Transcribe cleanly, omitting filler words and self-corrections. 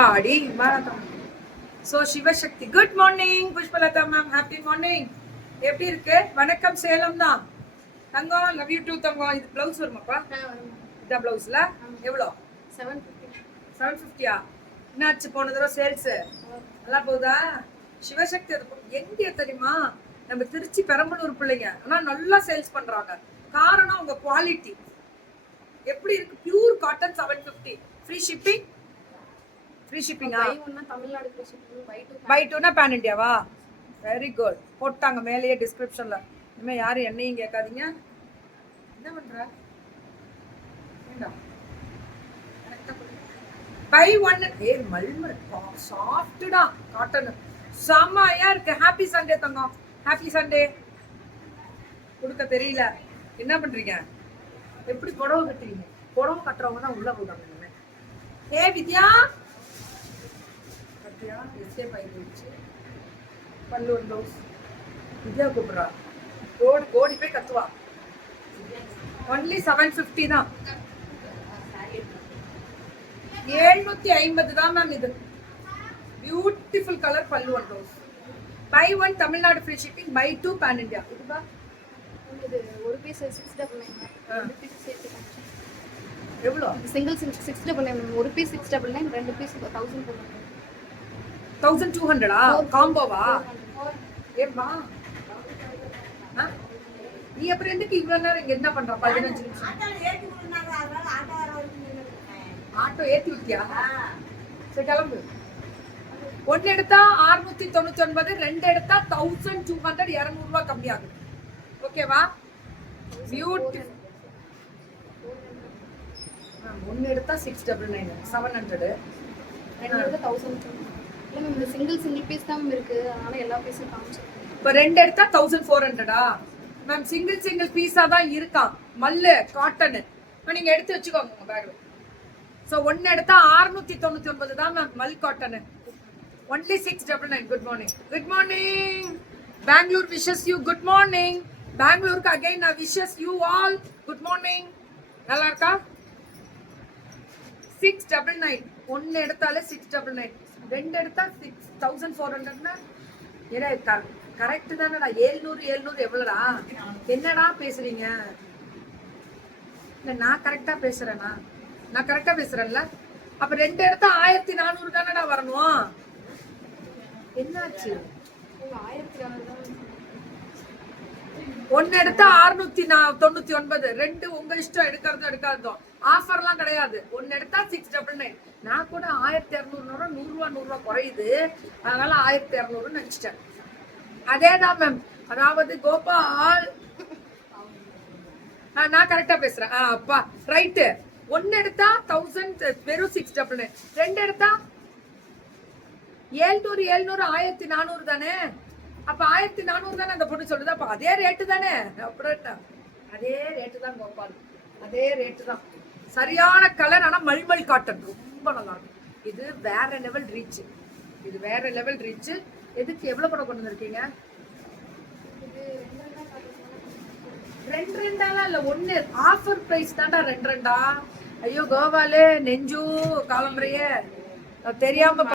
ஆடி வணக்கம். So Sivasakthi good morning. Pushpalatha ma'am happy morning. எப்படி இருக்கு? வணக்கம் சேலம் தான் தங்கம். லவ் யூ டூ தங்கம். இது ப்ளவுஸ் வருமாப்பா? இதான் ப்ளவுஸ்ல எவ்வளோ? 750. என்னாச்சு போன தடவை சேல்ஸ் நல்லா போகுதா? சிவசக்தி எங்க தெரியுமா? நம்ம திருச்சி பெரம்பலூர் பிள்ளைங்க ஆனா நல்லா சேல்ஸ் பண்றாங்க. காரணம் உங்க குவாலிட்டி எப்படி இருக்கு. Pure cotton 750. Free shipping. Free ஷிப்பிங்கா? Tamil Nadu free shipping. பை 2னா பேன் இண்டியாவா? Very good. போட்டாங்க மேலேயே டிஸ்கிரிப்ஷன்ல. இனிமேல் யாரும் என்னையும் கேட்காதீங்க. என்ன பண்ற? பை 1 மல்மல் சாஃப்ட்டா காட்டன் செம்மையா இருக்கு. ஹாப்பி சண்டே தங்கம். Happy Sunday. கொடுக்க தெரியல என்ன பண்றீங்க? எப்படி புடவை கட்டுறீங்க? புடவை கட்டுறவங்க தான் உள்ள போட்டாங்க. இனிமே ஏ வித்யா கட்டியா எஸ்கேப் ஆகி போயிடுச்சு. பல்லூர் ப்ளவுஸ் வித்யா கூப்பிடுறா. ஓடி போய் கத்துவா. ஒன்லி 750 தான். 750 தான் மேம். இது பியூட்டிஃபுல் கலர் பல்லூர் blouse. Buy 1 Tamil Nadu free shipping. Buy 2 pan India. இதுபா இது ஒரு பீஸ் 699. ரெண்டு பீஸ் சேர்த்து எவ்வளோ? சிங்கிள் 699. ஒரு பீஸ் 699, ரெண்டு பீஸ் 1400. 1200 காம்போவா? ஏம்மா நீ அப்புறம் எதுக்கு இவ்வளவு நேரம் இங்க என்ன பண்ற? 15 நிமிஷம் ஆட்டோ ஏத்தி விட்டியா? சரி கிளம்பு. ஒன்னு எடுத்தா 699, ரெண்டு எடுத்தா 1200. 200 ரூபாய் கம்மியாகுது. ஓகேவா? பியூட்டிஃபுல். ஒன்னு எடுத்தா 699 700. ரெண்டு எடுத்தா 1000. இல்ல மேம், இந்த சிங்கிள் பீஸ் தான் இருக்கு. அதனால எல்லா பீஸும் காமிச்சிருக்கேன். இப்போ ரெண்டு எடுத்தா 1400 மேம். சிங்கிள் பீஸா தான் இருக்கான். மல்லு காட்டன் நீங்க எடுத்து வச்சுக்கோங்க உங்க பேக்ல. ஸோ ஒன்னு எடுத்தா 699 தான் மேம். மல் cotton only 699. Good morning. Good morning. Bangalore wishes you. Good morning. பெங்களூருக்கு அகைன் நான் wishes you all. Good morning. நல்லா இருக்கா? 699. ஒன்னு எடுத்தாலே 699. ரெண்டு எடுத்தா 6400. ஏடா கரெக்ட் தானடா. 700 எவ்வளோடா? என்னடா பேசுறீங்க? இல்ல நான் கரெக்டா பேசுறேனா? நான் கரெக்டா பேசுறேன்ல. அப்ப ரெண்டு எடுத்தா 1400 தானடா வரணும். என்னாச்சு? 1400. ஒன்னு எடுத்தா 699. ரெண்டு உங்க இஷ்டம். எடுக்காததும் ஆஃபர்லாம் கிடையாது. ஒன்னு எடுத்தா 699. நான் கூட 1200 100 ரூபா குறையுது, அதனால 1200 நினைச்சிட்டேன். அதேதான் மேம். அதாவது கோபால் நான் கரெக்டா பேசுறேன். அப்பா ரைட்டு. ஒன்னு எடுத்தா 1000 வெறும் 699. ரெண்டு எடுத்தா 700 1400 தானே. அப்ப 1400 தானே அந்த பொண்ணு சொல்லுது. அப்ப அதே ரேட்டு தானே. அப்புறம் அதே ரேட்டு தான் கோபால். அதே ரேட்டு தான். சரியான கலர். ஆனா மல்மல் காட்டன் ரொம்ப நல்லா இருக்கும். இது வேற லெவல் ரீச். இது வேற லெவல் ரீச். எதுக்கு எவ்வளவு படம் கொண்டு வந்திருக்கீங்க? ரெண்டாலாம் இல்ல, ஒன்னு ஆஃபர் பிரைஸ் தான்டா. ரெண்டா. ஐயோ கோபாலு நெஞ்சு காலம்பரையே தெரியாம